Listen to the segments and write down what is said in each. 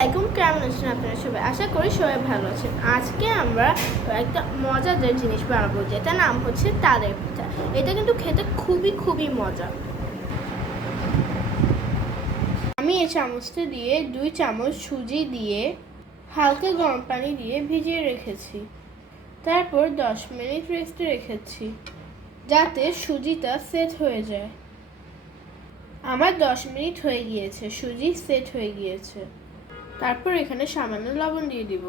কেমন আছেন আপনারা সবাই? আশা করি সবাই ভালো আছেন। আজকে আমরা একটা মজাদার জিনিস বানাবো, যেটা নাম হচ্ছে তালের পিঠা। এটা কিন্তু খেতে খুবই মজা। আমি এই চামচটা দিয়ে 2 চামচ সুজি দিয়ে হালকা গরম পানি দিয়ে ভিজিয়ে রেখেছি। তারপর 10 মিনিট রেস্টে রেখেছি যাতে সুজিটা সেট হয়ে যায়। আমার 10 মিনিট হয়ে গিয়েছে, সুজি সেট হয়ে গিয়েছে। তারপর এখানে সামান্য লবণ দিয়ে দিব।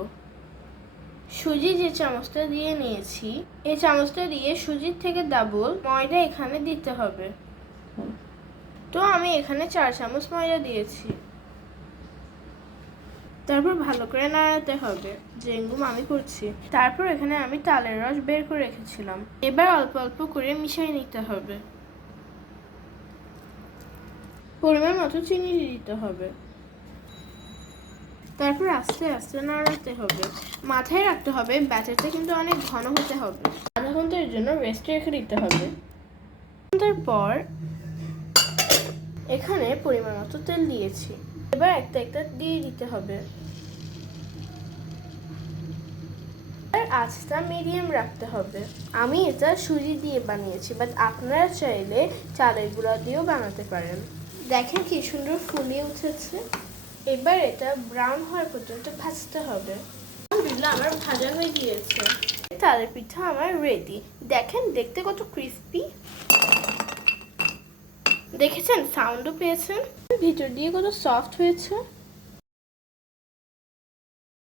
সুজি যে চামচটা দিয়ে নিয়েছি, এই চামচটা দিয়ে সুজির থেকে ডাবল ময়দা এখানে দিতে হবে। তো আমি এখানে 4 চামচ ময়দা দিয়েছি। তারপর ভালো করে নাড়াতে হবে, যেরকম আমি করছি। তারপর এখানে আমি তালের রস বের করে রেখেছিলাম। এবার অল্প অল্প করে মিশিয়ে নিতে হবে। পরিমাণ মতো চিনি দিতে হবে। তারপর আস্তে আস্তে নাড়াতে হবে। মাথায় রাখতে হবে ব্যাটারটা কিন্তু অনেক ঘন হতে হবে। আধা ঘন্টার জন্য রেস্টে রেখে দিতে হবে। ঘন্টার পর এখানে পরিমাণ মতো তেল দিয়েছি। এবার একটা একটা দিয়ে দিতে হবে। আর আঁচটা মিডিয়াম রাখতে হবে। আমি এটা সুজি দিয়ে বানিয়েছি, বাট আপনারা চাইলে চালের গুঁড়া দিয়েও বানাতে পারেন। দেখেন কি সুন্দর ফুলিয়ে উঠেছে। এবার এটা ব্রাউন হওয়ার পর্যন্ত ভাজতে হবে। আলহামদুলিল্লাহ, আমার ভাজা হয়ে গিয়েছে। তালের পিঠা আমার রেডি। দেখেন দেখতে কত ক্রিস্পি। দেখেছেন, সাউন্ডও পেয়েছেন, ভিতর দিয়ে কত সফট হয়েছে।